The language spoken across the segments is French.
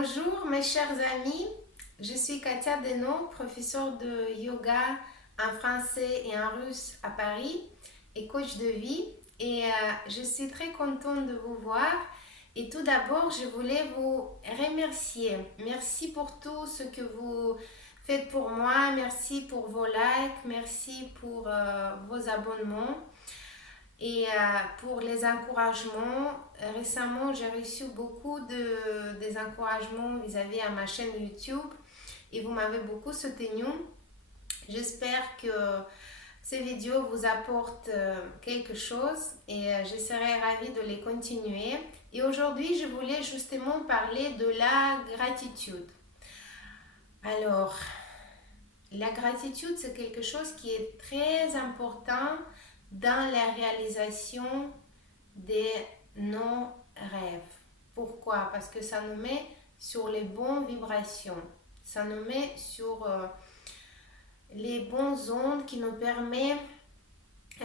Bonjour mes chers amis, je suis Katia Deno, professeure de yoga en français et en russe à Paris et coach de vie je suis très contente de vous voir et tout d'abord je voulais vous remercier. Merci pour tout ce que vous faites pour moi, merci pour vos likes, merci pour vos abonnements. Pour les encouragements, récemment, j'ai reçu beaucoup des encouragements vis-à-vis à ma chaîne YouTube et vous m'avez beaucoup soutenu. J'espère que ces vidéos vous apportent quelque chose je serai ravie de les continuer. Et aujourd'hui, je voulais justement parler de la gratitude. Alors, la gratitude, c'est quelque chose qui est très important dans la réalisation de nos rêves. Pourquoi? Parce que ça nous met sur les bonnes vibrations. Ça nous met sur les bonnes ondes qui nous permettent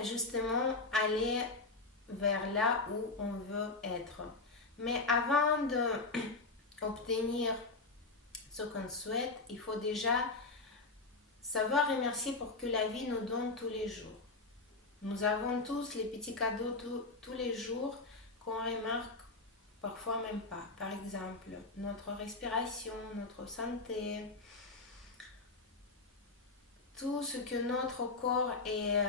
justement aller vers là où on veut être. Mais avant d'obtenir ce qu'on souhaite, il faut déjà savoir remercier pour que la vie nous donne tous les jours. Nous avons tous les petits cadeaux tous les jours qu'on remarque parfois même pas. Par exemple, notre respiration, notre santé, tout ce que notre corps est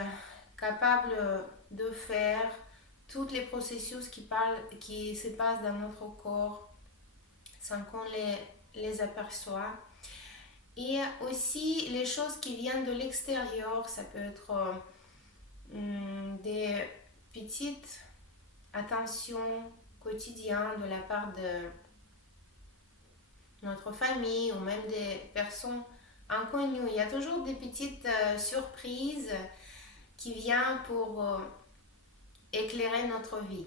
capable de faire, tous les processus qui se passent dans notre corps sans qu'on les aperçoit. Et aussi les choses qui viennent de l'extérieur, ça peut être des petites attentions quotidiennes de la part de notre famille ou même des personnes inconnues. Il y a toujours des petites surprises qui viennent pour éclairer notre vie.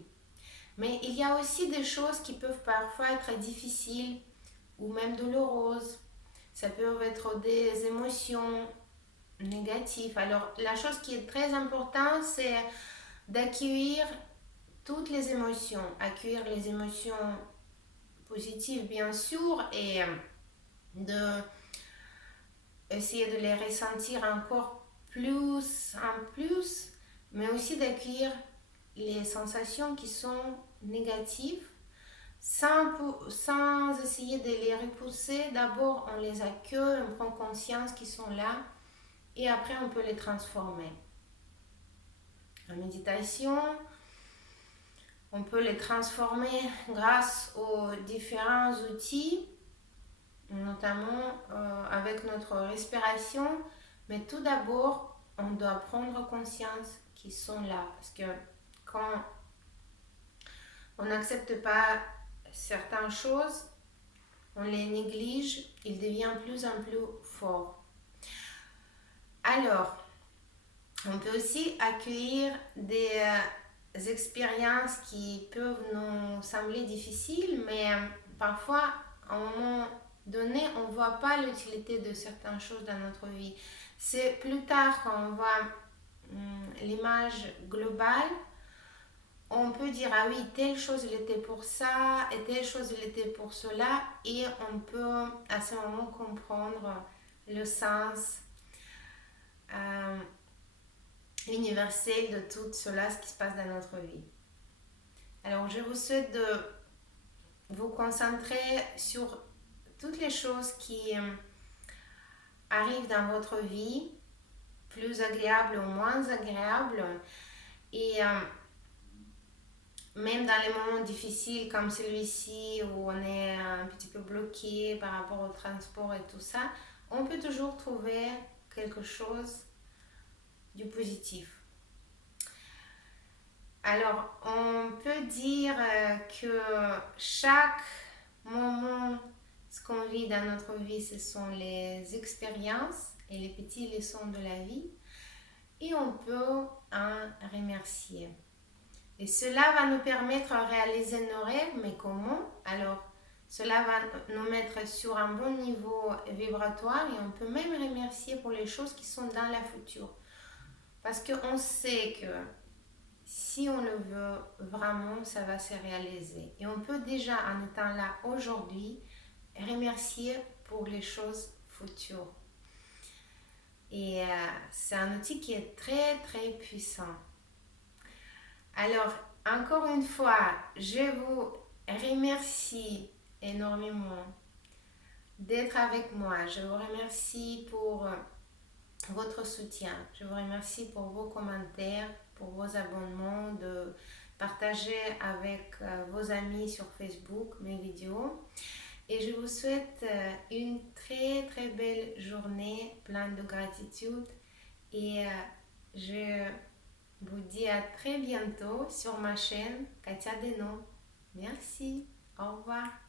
Mais il y a aussi des choses qui peuvent parfois être difficiles ou même douloureuses. Ça peut être des émotions négatives. Alors, la chose qui est très importante, c'est d'accueillir toutes les émotions. Accueillir les émotions positives, bien sûr, et de essayer de les ressentir encore plus en plus, mais aussi d'accueillir les sensations qui sont négatives sans essayer de les repousser. D'abord, on les accueille, on prend conscience qu'ils sont là et après, on peut les transformer. En méditation, on peut les transformer grâce aux différents outils, notamment avec notre respiration. Mais tout d'abord, on doit prendre conscience qu'ils sont là. Parce que quand on n'accepte pas certaines choses, on les néglige, ils deviennent plus en plus forts. Alors, on peut aussi accueillir des expériences qui peuvent nous sembler difficiles, mais parfois, à un moment donné, on ne voit pas l'utilité de certaines choses dans notre vie. C'est plus tard quand on voit l'image globale, on peut dire, ah oui, telle chose il était pour ça et telle chose il était pour cela, et on peut à ce moment comprendre le sens universel de tout cela, ce qui se passe dans notre vie. Alors, je vous souhaite de vous concentrer sur toutes les choses qui arrivent dans votre vie, plus agréables ou moins agréables, et même dans les moments difficiles comme celui-ci où on est un petit peu bloqué par rapport au transport et tout ça, on peut toujours trouver quelque chose du positif. Alors, on peut dire que chaque moment, ce qu'on vit dans notre vie, ce sont les expériences et les petites leçons de la vie, et on peut en remercier. Et cela va nous permettre de réaliser nos rêves, mais comment? Alors, cela va nous mettre sur un bon niveau vibratoire et on peut même remercier pour les choses qui sont dans la future. Parce qu'on sait que si on le veut vraiment, ça va se réaliser. Et on peut déjà, en étant là aujourd'hui, remercier pour les choses futures. Et c'est un outil qui est très très puissant. Alors, encore une fois, je vous remercie énormément d'être avec moi. Je vous remercie pour votre soutien. Je vous remercie pour vos commentaires, pour vos abonnements, de partager avec vos amis sur Facebook mes vidéos. Et je vous souhaite une très très belle journée pleine de gratitude. Et je vous dis à très bientôt sur ma chaîne Katia Deno. Merci. Au revoir.